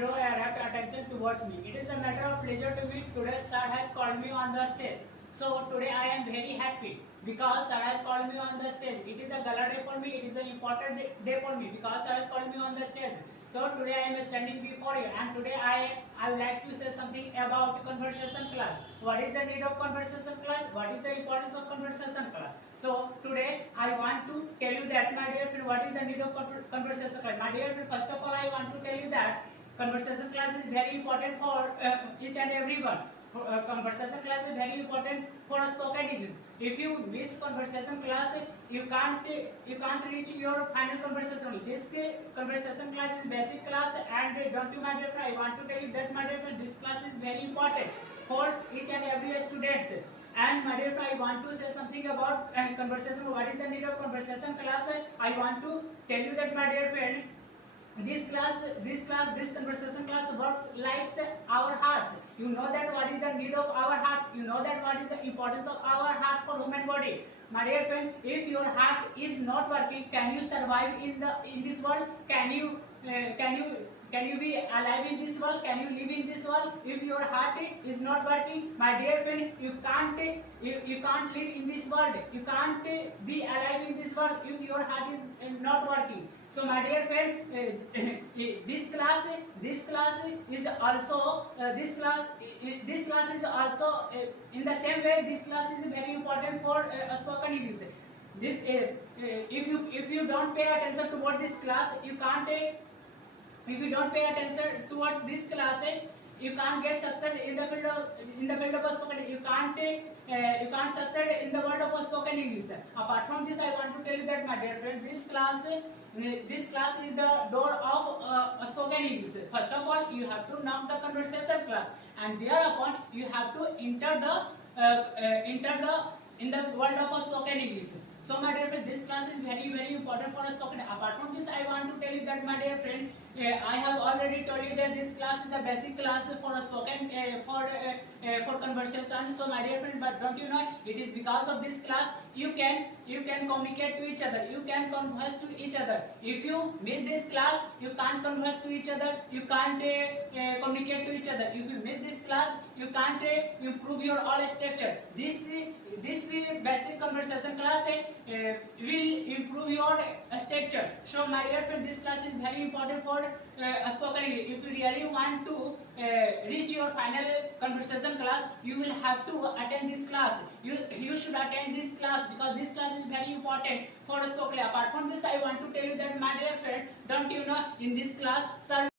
draw a rapt attention towards me. It is a matter of pleasure to me. Today sir has called me on the stage. So today I am very happy because sir has called me on the stage. It is a gala day for me. It is an important day for me because sir has called me on the stage. So today I am standing before you, and today I would like to say something about conversation class. What is the need of conversation class? What is the importance of conversation class? So today I want to tell you that, my dear friend, what is the need of conversation class? My dear friend, first of all I want to tell you that conversation class is very important for each and everyone. Conversation class is very important for spoken English. If you miss conversation class, you can't reach your final conversation. This conversation class is basic class, and don't you, my dear friend, I want to tell you that, my dear friend, this class is very important for each and every student. And my dear friend, I want to say something about conversation. What is the need of conversation class? I want to tell you that, my dear friend, this conversation class works like our hearts. You know that what is the need of our heart. You know that what is the importance of our heart for human body. My dear friend, if your heart is not working, can you survive in this world? Can you be alive in this world? Can you live in this world? If your heart is not working, my dear friend, you can't live in this world. You can't be alive in this world if your heart is not working. So my dear friend, this class is also in the same way. This class is very important for spoken English. This if you don't pay attention toward this class, you can't. If you don't pay attention towards this class, you can't get success in the field of spoken. You can't succeed in the world of spoken English. Apart from this, I want to tell you that, my dear friend, this class is the door of spoken English. First of all, you have to knock the conversation class, and thereupon you have to enter in the world of spoken English. So my dear friend, this class is very important for spoken. Apart from this, I want to tell you that, my dear friend, I have already told you that this class is a basic class for spoken for conversation. So my dear friend, but don't you know, it is because of this class you can communicate to each other. You can converse to each other. If you miss this class, you can't converse to each other. You can't communicate to each other. If you miss this class, you can't improve your all structure. This basic conversation class will improve your structure. So my dear friend, this class is very important for spoken English. If you really want to reach your final conversation class, you will have to attend this class. You should attend this class because this class is very important for spoken. Apart from this, I want to tell you that, my dear friend, don't you know, in this class, sir